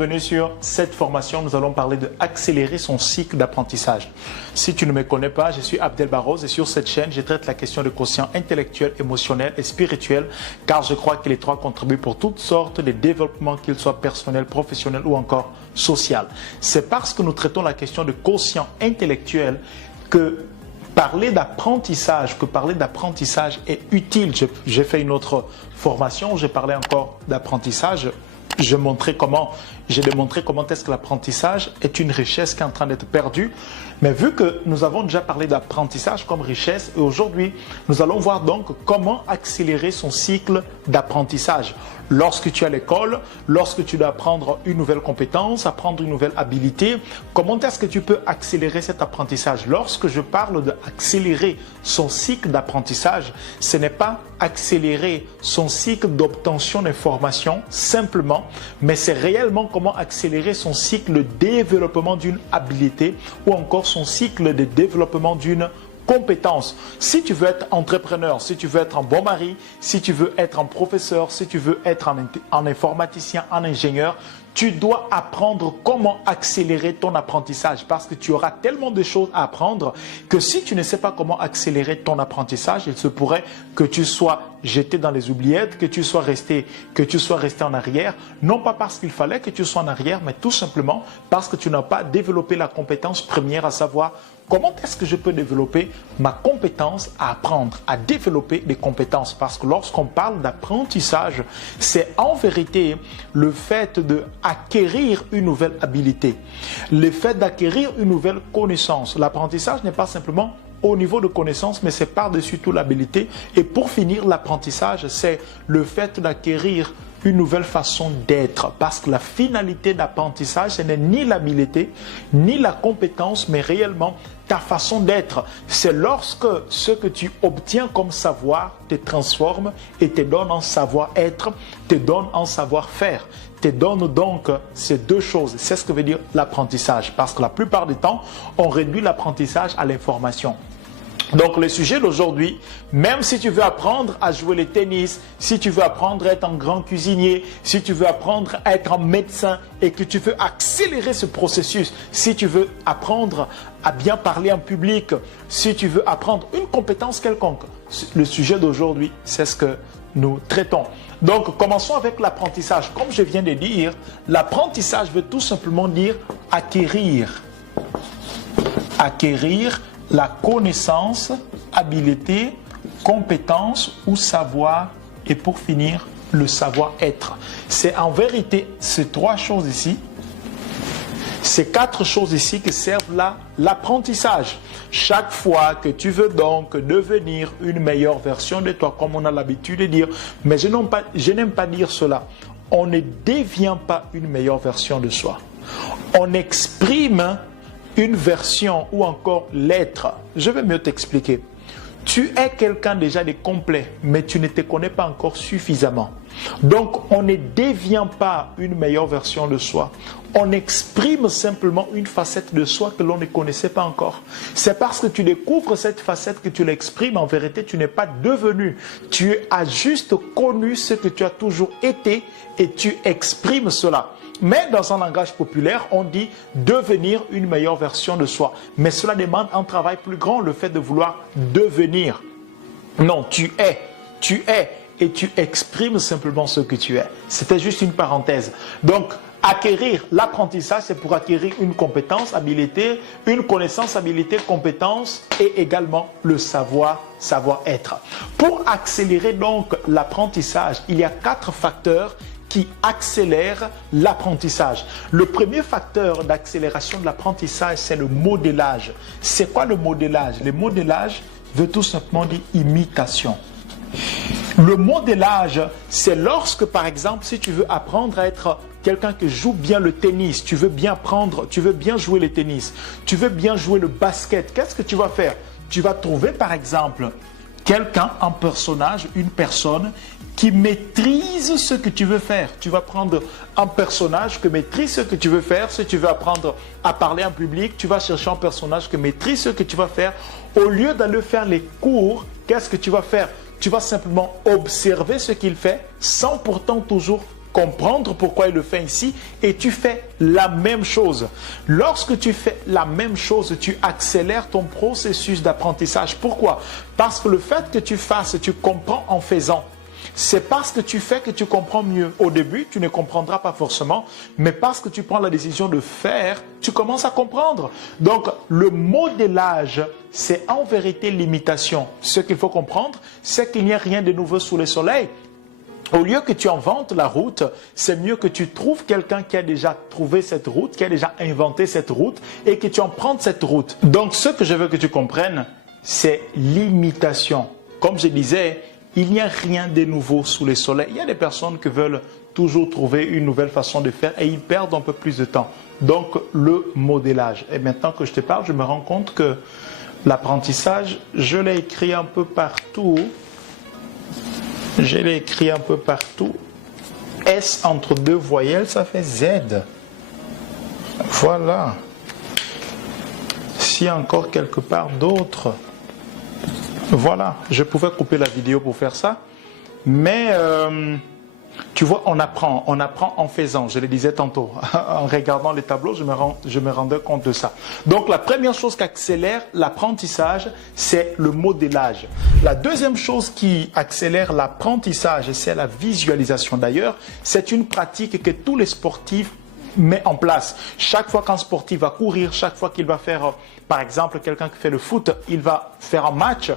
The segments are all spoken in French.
bienvenue sur cette formation. Nous allons parler de accélérer son cycle d'apprentissage. Si tu ne me connais pas, je suis Abdel Barroz et sur cette chaîne, je traite la question de quotient intellectuel, émotionnel et spirituel car je crois que les trois contribuent pour toutes sortes de développements, qu'ils soient personnels, professionnels ou encore social. C'est parce que nous traitons la question de quotient intellectuel que parler d'apprentissage est utile. J'ai fait une autre formation où j'ai parlé encore d'apprentissage. J'ai démontré comment est-ce que l'apprentissage est une richesse qui est en train d'être perdue. Mais vu que nous avons déjà parlé d'apprentissage comme richesse, et aujourd'hui, nous allons voir donc comment accélérer son cycle d'apprentissage. Lorsque tu es à l'école, lorsque tu dois apprendre une nouvelle compétence, apprendre une nouvelle habilité, comment est-ce que tu peux accélérer cet apprentissage? Lorsque je parle d'accélérer son cycle d'apprentissage, ce n'est pas accélérer son cycle d'obtention d'informations simplement, mais c'est réellement comment accélérer son cycle de développement d'une habilité ou encore son cycle de développement d'une compétence. Si tu veux être entrepreneur, si tu veux être un bon mari, si tu veux être un professeur, si tu veux être un informaticien, un ingénieur, tu dois apprendre comment accélérer ton apprentissage parce que tu auras tellement de choses à apprendre que si tu ne sais pas comment accélérer ton apprentissage, il se pourrait que tu sois jeté dans les oubliettes, que tu sois resté en arrière, non pas parce qu'il fallait que tu sois en arrière, mais tout simplement parce que tu n'as pas développé la compétence première, à savoir comment est-ce que je peux développer ma compétence à apprendre, à développer des compétences. Parce que lorsqu'on parle d'apprentissage, c'est en vérité le fait d'acquérir une nouvelle habilité, le fait d'acquérir une nouvelle connaissance. L'apprentissage n'est pas simplement au niveau de connaissance, mais c'est par-dessus tout l'habilité. Et pour finir, l'apprentissage, c'est le fait d'acquérir une nouvelle façon d'être. Parce que la finalité d'apprentissage, ce n'est ni l'habilité, ni la compétence, mais réellement ta façon d'être. C'est lorsque ce que tu obtiens comme savoir te transforme et te donne en savoir-être, te donne en savoir-faire. Te donne donc ces deux choses. C'est ce que veut dire l'apprentissage. Parce que la plupart du temps, on réduit l'apprentissage à l'information. Donc le sujet d'aujourd'hui, même si tu veux apprendre à jouer le tennis, si tu veux apprendre à être un grand cuisinier, si tu veux apprendre à être un médecin et que tu veux accélérer ce processus, si tu veux apprendre à bien parler en public, si tu veux apprendre une compétence quelconque, le sujet d'aujourd'hui, c'est ce que nous traitons. Donc commençons avec l'apprentissage. Comme je viens de dire, l'apprentissage veut tout simplement dire acquérir. Acquérir la connaissance, habileté, compétence ou savoir et pour finir, le savoir-être. C'est en vérité ces trois choses ici, ces quatre choses ici qui servent là l'apprentissage. Chaque fois que tu veux donc devenir une meilleure version de toi, comme on a l'habitude de dire, mais je n'aime pas dire cela, on ne devient pas une meilleure version de soi. On exprime une version ou encore l'être. Je vais mieux t'expliquer. Tu es quelqu'un déjà de complet, mais tu ne te connais pas encore suffisamment. Donc, on ne devient pas une meilleure version de soi. On exprime simplement une facette de soi que l'on ne connaissait pas encore. C'est parce que tu découvres cette facette que tu l'exprimes. En vérité, tu n'es pas devenu. Tu as juste connu ce que tu as toujours été et tu exprimes cela. Mais dans un langage populaire, on dit devenir une meilleure version de soi. Mais cela demande un travail plus grand, le fait de vouloir devenir. Non, tu es et tu exprimes simplement ce que tu es. C'était juste une parenthèse. Donc, acquérir l'apprentissage, c'est pour acquérir une compétence, habileté, une connaissance, habileté, compétence et également le savoir-être. Pour accélérer donc l'apprentissage, il y a 4 facteurs qui accélère l'apprentissage. Le premier facteur d'accélération de l'apprentissage, c'est le modélage. C'est quoi le modélage? Le modélage veut tout simplement dire imitation. Le modélage, c'est lorsque, par exemple, si tu veux apprendre à être quelqu'un qui joue bien le tennis, tu veux bien jouer le tennis, tu veux bien jouer le basket, qu'est-ce que tu vas faire? Tu vas trouver, par exemple, quelqu'un, un personnage, une personne qui maîtrise ce que tu veux faire. Tu vas prendre un personnage qui maîtrise ce que tu veux faire. Si tu veux apprendre à parler en public, tu vas chercher un personnage qui maîtrise ce que tu vas faire. Au lieu d'aller faire les cours, qu'est-ce que tu vas faire? Tu vas simplement observer ce qu'il fait sans pourtant toujours comprendre pourquoi il le fait ainsi et tu fais la même chose. Lorsque tu fais la même chose, tu accélères ton processus d'apprentissage. Pourquoi? Parce que le fait que tu fasses, tu comprends en faisant. C'est parce que tu fais que tu comprends mieux. Au début, tu ne comprendras pas forcément, mais parce que tu prends la décision de faire, tu commences à comprendre. Donc, le modélage, c'est en vérité l'imitation. Ce qu'il faut comprendre, c'est qu'il n'y a rien de nouveau sous le soleil. Au lieu que tu inventes la route, c'est mieux que tu trouves quelqu'un qui a déjà trouvé cette route, qui a déjà inventé cette route et que tu empruntes cette route. Donc, ce que je veux que tu comprennes, c'est l'imitation. Comme je disais, il n'y a rien de nouveau sous le soleil. Il y a des personnes qui veulent toujours trouver une nouvelle façon de faire et ils perdent un peu plus de temps. Donc, le modélage. Et maintenant que je te parle, je me rends compte que l'apprentissage, je l'ai écrit un peu partout. Je l'ai écrit un peu partout. S entre deux voyelles, ça fait Z. Voilà. S'il y a encore quelque part d'autres, voilà. Je pouvais couper la vidéo pour faire ça. Mais, tu vois, on apprend en faisant. Je le disais tantôt. En regardant les tableaux, je me rendais compte de ça. Donc, la première chose qui accélère l'apprentissage, c'est le modélage. La deuxième chose qui accélère l'apprentissage, c'est la visualisation. D'ailleurs, c'est une pratique que tous les sportifs mettent en place. Chaque fois qu'un sportif va courir, chaque fois qu'il va faire, par exemple, quelqu'un qui fait le foot, il va faire un match,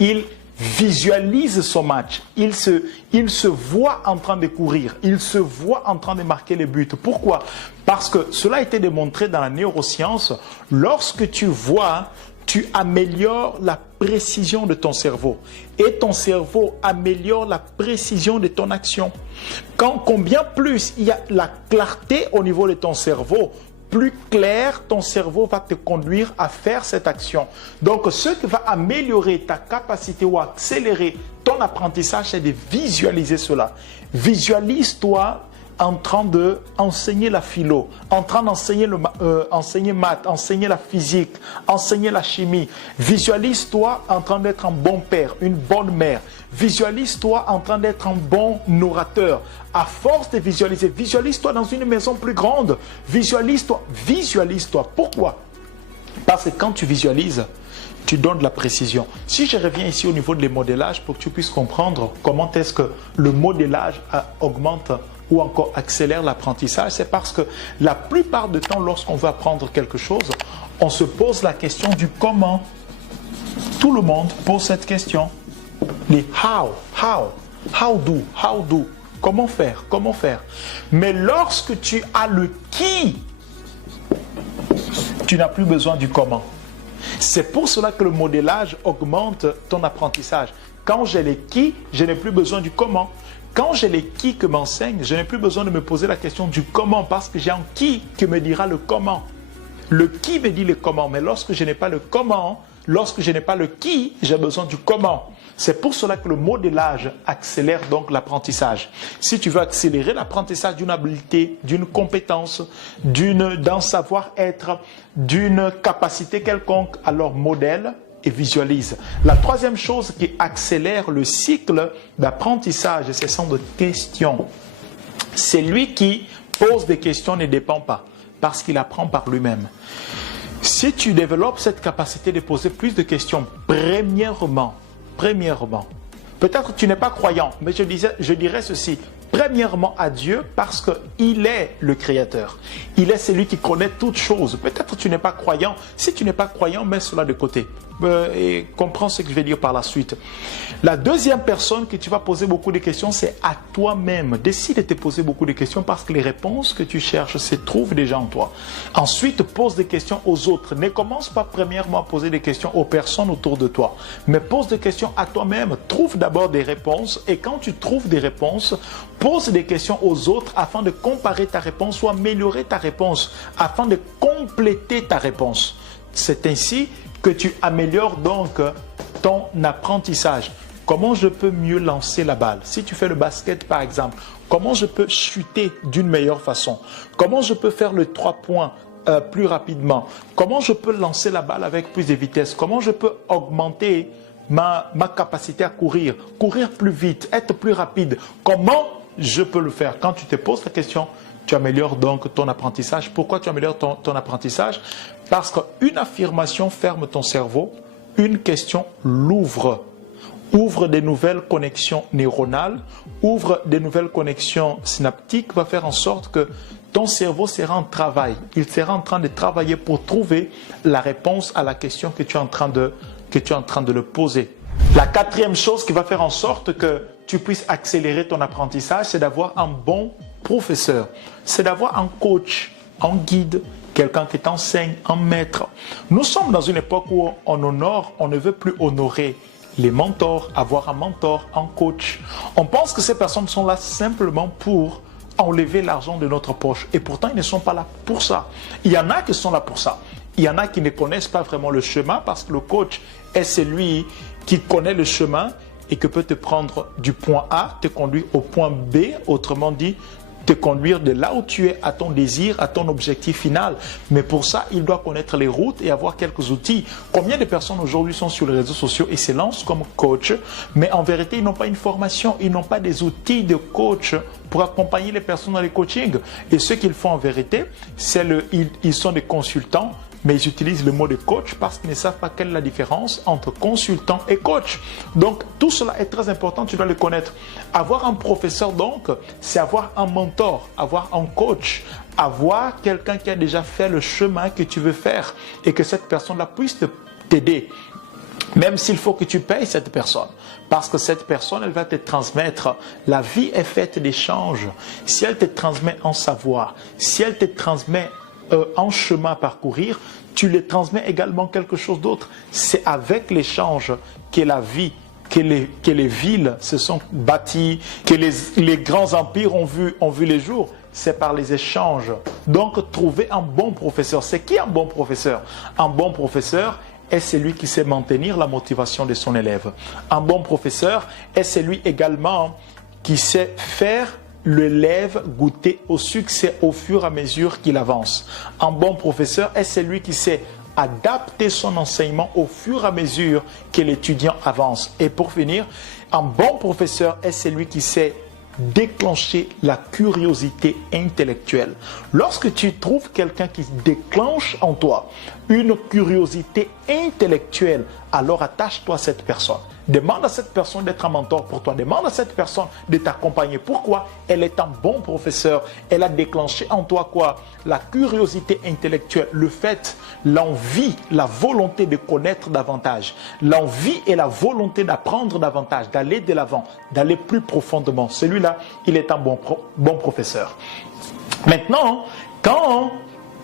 il visualise son match, il se voit en train de courir, il se voit en train de marquer les buts. Pourquoi? Parce que cela a été démontré dans la neuroscience. Lorsque tu vois, tu améliores la précision de ton cerveau et ton cerveau améliore la précision de ton action. Combien plus il y a la clarté au niveau de ton cerveau, plus clair ton cerveau va te conduire à faire cette action. Donc, ce qui va améliorer ta capacité ou accélérer ton apprentissage, c'est de visualiser cela. Visualise-toi en train d'enseigner la philo, en train d'enseigner enseigner maths, enseigner la physique, enseigner la chimie. Visualise-toi en train d'être un bon père, une bonne mère. Visualise-toi en train d'être un bon orateur. À force de visualiser, visualise-toi dans une maison plus grande. Visualise-toi, visualise-toi. Pourquoi? Parce que quand tu visualises, tu donnes de la précision. Si je reviens ici au niveau des modélages pour que tu puisses comprendre comment est-ce que le modélage augmente ou encore accélère l'apprentissage, c'est parce que la plupart du temps, lorsqu'on veut apprendre quelque chose, on se pose la question du comment. Tout le monde pose cette question. Les how do, comment faire. Mais lorsque tu as le qui, tu n'as plus besoin du comment. C'est pour cela que le modélage augmente ton apprentissage. Quand j'ai les qui, je n'ai plus besoin du comment. Quand j'ai les qui que m'enseigne, je n'ai plus besoin de me poser la question du comment parce que j'ai un qui me dira le comment. Le qui me dit le comment, mais lorsque je n'ai pas le comment, lorsque je n'ai pas le qui, j'ai besoin du comment. C'est pour cela que le modélage accélère donc l'apprentissage. Si tu veux accélérer l'apprentissage d'une habileté, d'une compétence, d'un savoir-être, d'une capacité quelconque, alors modèle et visualise. La troisième chose qui accélère le cycle d'apprentissage, ce sont des questions. C'est lui qui pose des questions ne dépend pas, parce qu'il apprend par lui-même. Si tu développes cette capacité de poser plus de questions, premièrement, peut-être que tu n'es pas croyant, mais je dirais ceci. Premièrement à Dieu parce qu'il est le Créateur. Il est celui qui connaît toutes choses. Peut-être que tu n'es pas croyant. Si tu n'es pas croyant, mets cela de côté. Et comprends ce que je vais dire par la suite. La deuxième personne que tu vas poser beaucoup de questions, c'est à toi-même. Décide de te poser beaucoup de questions parce que les réponses que tu cherches se trouvent déjà en toi. Ensuite, pose des questions aux autres. Ne commence pas premièrement à poser des questions aux personnes autour de toi, mais pose des questions à toi-même. Trouve d'abord des réponses et quand tu trouves des réponses, pose des questions aux autres afin de comparer ta réponse ou améliorer ta réponse, afin de compléter ta réponse. C'est ainsi que tu améliores donc ton apprentissage. Comment je peux mieux lancer la balle? Si tu fais le basket par exemple, comment je peux chuter d'une meilleure façon? Comment je peux faire le 3 points plus rapidement? Comment je peux lancer la balle avec plus de vitesse? Comment je peux augmenter ma capacité à courir plus vite, être plus rapide? Comment je peux le faire. Quand tu te poses la question, tu améliores donc ton apprentissage. Pourquoi tu améliores ton apprentissage? Parce qu'une affirmation ferme ton cerveau, une question l'ouvre. Ouvre des nouvelles connexions neuronales, ouvre des nouvelles connexions synaptiques, va faire en sorte que ton cerveau sera en travail. Il sera en train de travailler pour trouver la réponse à la question que tu es en train de le poser. La quatrième chose qui va faire en sorte que tu puisses accélérer ton apprentissage, c'est d'avoir un bon professeur. C'est d'avoir un coach, un guide, quelqu'un qui t'enseigne, un maître. Nous sommes dans une époque où on honore, on ne veut plus honorer les mentors, avoir un mentor, un coach. On pense que ces personnes sont là simplement pour enlever l'argent de notre poche. Et pourtant, ils ne sont pas là pour ça. Il y en a qui sont là pour ça. Il y en a qui ne connaissent pas vraiment le chemin parce que le coach est celui qui connaît le chemin et qui peut te prendre du point A, te conduire au point B, autrement dit, te conduire de là où tu es à ton désir, à ton objectif final. Mais pour ça, il doit connaître les routes et avoir quelques outils. Combien de personnes aujourd'hui sont sur les réseaux sociaux et se lancent comme coach, mais en vérité, ils n'ont pas une formation, ils n'ont pas des outils de coach pour accompagner les personnes dans les coachings. Et ce qu'ils font en vérité, ils sont des consultants, mais ils utilisent le mot de coach parce qu'ils ne savent pas quelle est la différence entre consultant et coach. Donc, tout cela est très important, tu dois le connaître. Avoir un professeur, donc, c'est avoir un mentor, avoir un coach, avoir quelqu'un qui a déjà fait le chemin que tu veux faire et que cette personne-là puisse t'aider. Même s'il faut que tu payes cette personne. Parce que cette personne, elle va te transmettre. La vie est faite d'échanges. Si elle te transmet en savoir, si elle te transmet en chemin à parcourir, tu les transmets également quelque chose d'autre. C'est avec l'échange que la vie, que les villes se sont bâties, que les grands empires ont vu les jours. C'est par les échanges. Donc, trouver un bon professeur. C'est qui un bon professeur? Un bon professeur est celui qui sait maintenir la motivation de son élève. Un bon professeur est celui également qui sait faire l'élève goûter au succès au fur et à mesure qu'il avance. Un bon professeur est celui qui sait adapter son enseignement au fur et à mesure que l'étudiant avance. Et pour finir, un bon professeur est celui qui sait déclencher la curiosité intellectuelle. Lorsque tu trouves quelqu'un qui déclenche en toi une curiosité intellectuelle, alors attache-toi à cette personne. Demande à cette personne d'être un mentor pour toi. Demande à cette personne de t'accompagner. Pourquoi? Elle est un bon professeur. Elle a déclenché en toi quoi? La curiosité intellectuelle, le fait, l'envie, la volonté de connaître davantage. L'envie et la volonté d'apprendre davantage, d'aller de l'avant, d'aller plus profondément. Celui-là, il est un bon professeur. Maintenant, quand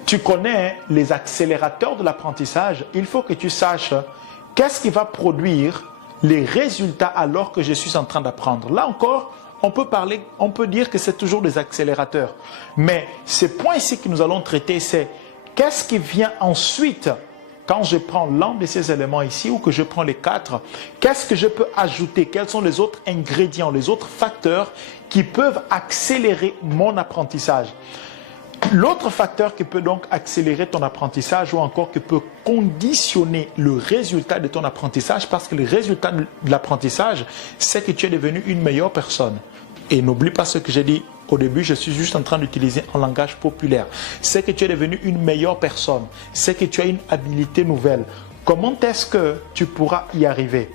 tu connais les accélérateurs de l'apprentissage, il faut que tu saches qu'est-ce qui va produire les résultats alors que je suis en train d'apprendre. Là encore, on peut dire que c'est toujours des accélérateurs. Mais ce point ici que nous allons traiter, c'est qu'est-ce qui vient ensuite quand je prends l'un de ces éléments ici ou que je prends les quatre, qu'est-ce que je peux ajouter? Quels sont les autres ingrédients, les autres facteurs qui peuvent accélérer mon apprentissage? L'autre facteur qui peut donc accélérer ton apprentissage ou encore qui peut conditionner le résultat de ton apprentissage, parce que le résultat de l'apprentissage, c'est que tu es devenu une meilleure personne. Et n'oublie pas ce que j'ai dit au début, je suis juste en train d'utiliser un langage populaire. C'est que tu es devenu une meilleure personne. C'est que tu as une habilité nouvelle. Comment est-ce que tu pourras y arriver?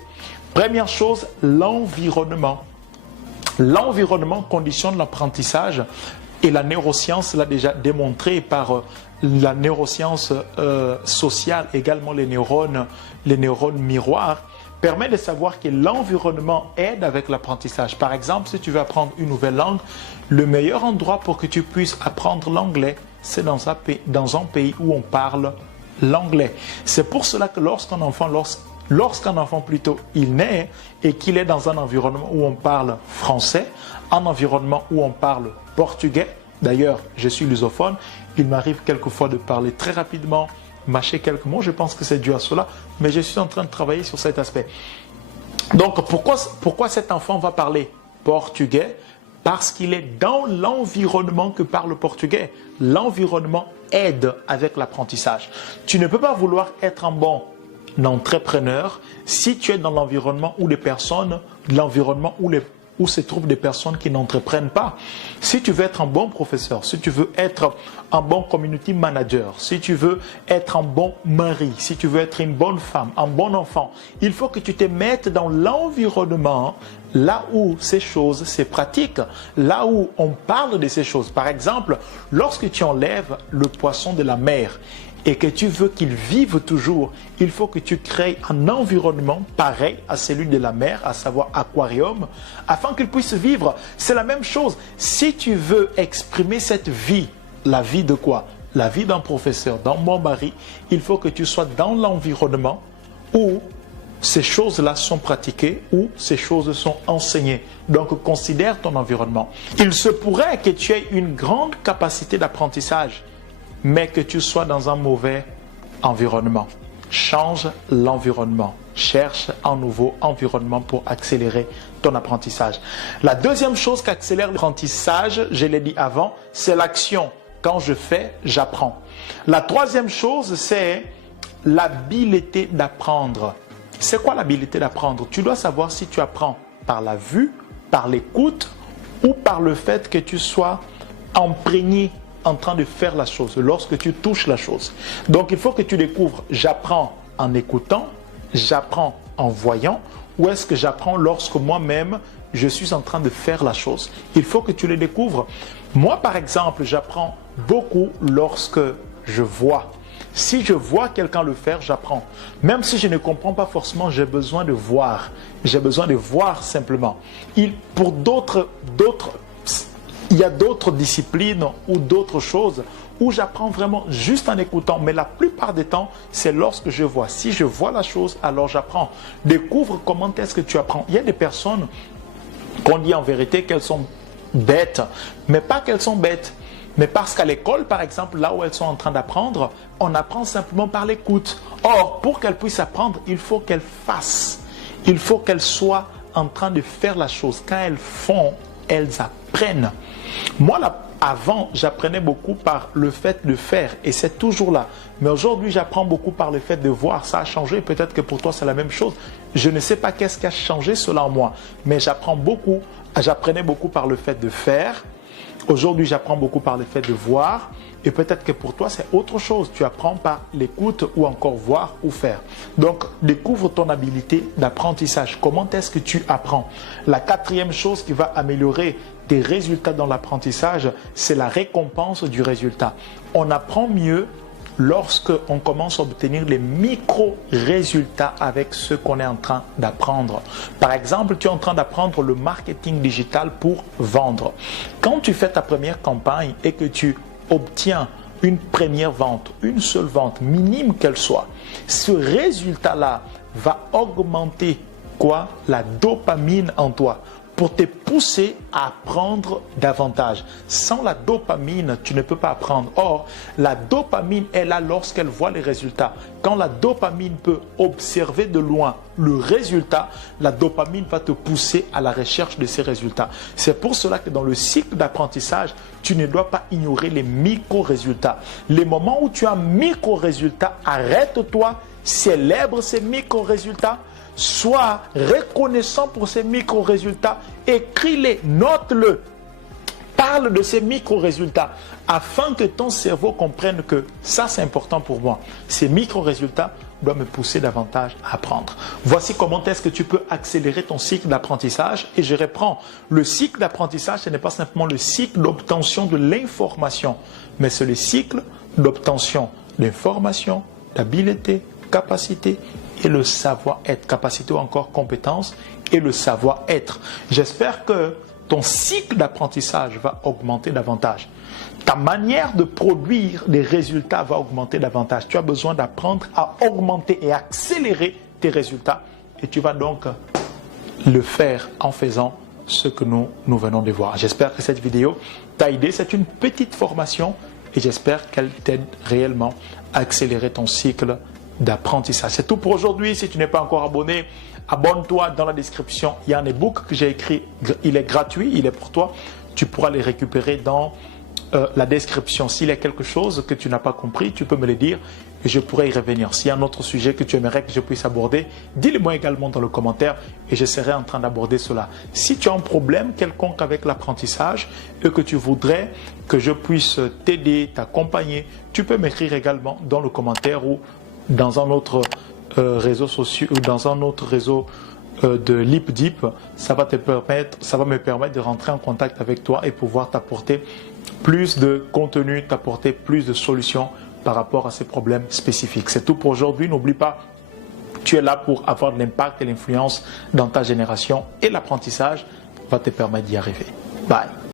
Première chose, l'environnement. L'environnement conditionne l'apprentissage. Et la neuroscience l'a déjà démontré par la neuroscience sociale, également les neurones miroirs, permet de savoir que l'environnement aide avec l'apprentissage. Par exemple, si tu veux apprendre une nouvelle langue, le meilleur endroit pour que tu puisses apprendre l'anglais, c'est dans un pays où on parle l'anglais. C'est pour cela que lorsqu'un enfant plutôt il naît et qu'il est dans un environnement où on parle français, un environnement où on parle portugais, d'ailleurs je suis lusophone, il m'arrive quelquefois de parler très rapidement, mâcher quelques mots, je pense que c'est dû à cela, mais je suis en train de travailler sur cet aspect. Donc pourquoi cet enfant va parler portugais? Parce qu'il est dans l'environnement que parle le portugais. L'environnement aide avec l'apprentissage. Tu ne peux pas vouloir être un bon entrepreneur si tu es dans l'environnement où les personnes, l'environnement où où se trouvent des personnes qui n'entreprennent pas. Si tu veux être un bon professeur, si tu veux être un bon community manager, si tu veux être un bon mari, si tu veux être une bonne femme, un bon enfant, il faut que tu te mettes dans l'environnement là où ces choses se pratiquent, là où on parle de ces choses. Par exemple, lorsque tu enlèves le poisson de la mer et que tu veux qu'il vive toujours, il faut que tu crées un environnement pareil à celui de la mer, à savoir aquarium, afin qu'il puisse vivre. C'est la même chose. Si tu veux exprimer cette vie, la vie de quoi? La vie d'un professeur, d'un bon mari, il faut que tu sois dans l'environnement où ces choses-là sont pratiquées, où ces choses sont enseignées. Donc, considère ton environnement. Il se pourrait que tu aies une grande capacité d'apprentissage, mais que tu sois dans un mauvais environnement. Change l'environnement. Cherche un nouveau environnement pour accélérer ton apprentissage. La deuxième chose qui accélère l'apprentissage, je l'ai dit avant, c'est l'action. Quand je fais, j'apprends. La troisième chose, c'est l'habileté d'apprendre. C'est quoi l'habileté d'apprendre? Tu dois savoir si tu apprends par la vue, par l'écoute ou par le fait que tu sois imprégné en train de faire la chose, lorsque tu touches la chose. Donc, il faut que tu découvres, j'apprends en écoutant, j'apprends en voyant, ou est-ce que j'apprends lorsque moi-même, je suis en train de faire la chose? Il faut que tu le découvres. Moi, par exemple, j'apprends beaucoup lorsque je vois. Si je vois quelqu'un le faire, j'apprends. Même si je ne comprends pas forcément, j'ai besoin de voir. J'ai besoin de voir simplement. Pour d'autres, il y a d'autres disciplines ou d'autres choses où j'apprends vraiment juste en écoutant. Mais la plupart des temps, c'est lorsque je vois. Si je vois la chose, alors j'apprends. Découvre comment est-ce que tu apprends. Il y a des personnes qu'on dit en vérité qu'elles sont bêtes, mais pas qu'elles sont bêtes. Mais parce qu'à l'école, par exemple, là où elles sont en train d'apprendre, on apprend simplement par l'écoute. Or, pour qu'elles puissent apprendre, il faut qu'elles fassent. Il faut qu'elles soient en train de faire la chose. Quand elles font, elles apprennent. Moi, là, avant, j'apprenais beaucoup par le fait de faire et c'est toujours là. Mais aujourd'hui, j'apprends beaucoup par le fait de voir. Ça a changé. Peut-être que pour toi, c'est la même chose. Je ne sais pas qu'est-ce qui a changé cela en moi. Mais j'apprends beaucoup. J'apprenais beaucoup par le fait de faire. Aujourd'hui, j'apprends beaucoup par le fait de voir et peut-être que pour toi, c'est autre chose. Tu apprends par l'écoute ou encore voir ou faire. Donc, découvre ton habilité d'apprentissage. Comment est-ce que tu apprends? La quatrième chose qui va améliorer tes résultats dans l'apprentissage, c'est la récompense du résultat. On apprend mieux lorsqu'on commence à obtenir les micro-résultats avec ce qu'on est en train d'apprendre. Par exemple, tu es en train d'apprendre le marketing digital pour vendre. Quand tu fais ta première campagne et que tu obtiens une première vente, une seule vente, minime qu'elle soit, ce résultat-là va augmenter quoi? La dopamine en toi, pour te pousser à apprendre davantage. Sans la dopamine, tu ne peux pas apprendre. Or, la dopamine est là lorsqu'elle voit les résultats. Quand la dopamine peut observer de loin le résultat, la dopamine va te pousser à la recherche de ces résultats. C'est pour cela que dans le cycle d'apprentissage, tu ne dois pas ignorer les micro-résultats. Les moments où tu as un micro-résultat, arrête-toi, célèbre ces micro-résultats. Sois reconnaissant pour ces micro-résultats, écris-les, note-le, parle de ces micro-résultats afin que ton cerveau comprenne que ça c'est important pour moi. Ces micro-résultats doivent me pousser davantage à apprendre. Voici comment est-ce que tu peux accélérer ton cycle d'apprentissage et je reprends. Le cycle d'apprentissage, ce n'est pas simplement le cycle d'obtention de l'information, mais c'est le cycle d'obtention d'information, d'habileté, capacité et le savoir-être, capacité ou encore compétence et le savoir-être. J'espère que ton cycle d'apprentissage va augmenter davantage. Ta manière de produire des résultats va augmenter davantage. Tu as besoin d'apprendre à augmenter et accélérer tes résultats et tu vas donc le faire en faisant ce que nous venons de voir. J'espère que cette vidéo t'a aidé. C'est une petite formation et j'espère qu'elle t'aide réellement à accélérer ton cycle d'apprentissage. C'est tout pour aujourd'hui. Si tu n'es pas encore abonné, abonne-toi. Dans la description, il y a un e-book que j'ai écrit. Il est gratuit, il est pour toi. Tu pourras les récupérer dans la description. S'il y a quelque chose que tu n'as pas compris, tu peux me le dire et je pourrai y revenir. S'il y a un autre sujet que tu aimerais que je puisse aborder, dis-le-moi également dans le commentaire et je serai en train d'aborder cela. Si tu as un problème quelconque avec l'apprentissage et que tu voudrais que je puisse t'aider, t'accompagner, tu peux m'écrire également dans le commentaire ou dans un autre réseau social ou dans un autre réseau de LipDeep. Ça va me permettre de rentrer en contact avec toi et pouvoir t'apporter plus de contenu, t'apporter plus de solutions par rapport à ces problèmes spécifiques. C'est tout pour aujourd'hui. N'oublie pas, tu es là pour avoir de l'impact et l'influence dans ta génération et l'apprentissage va te permettre d'y arriver. Bye.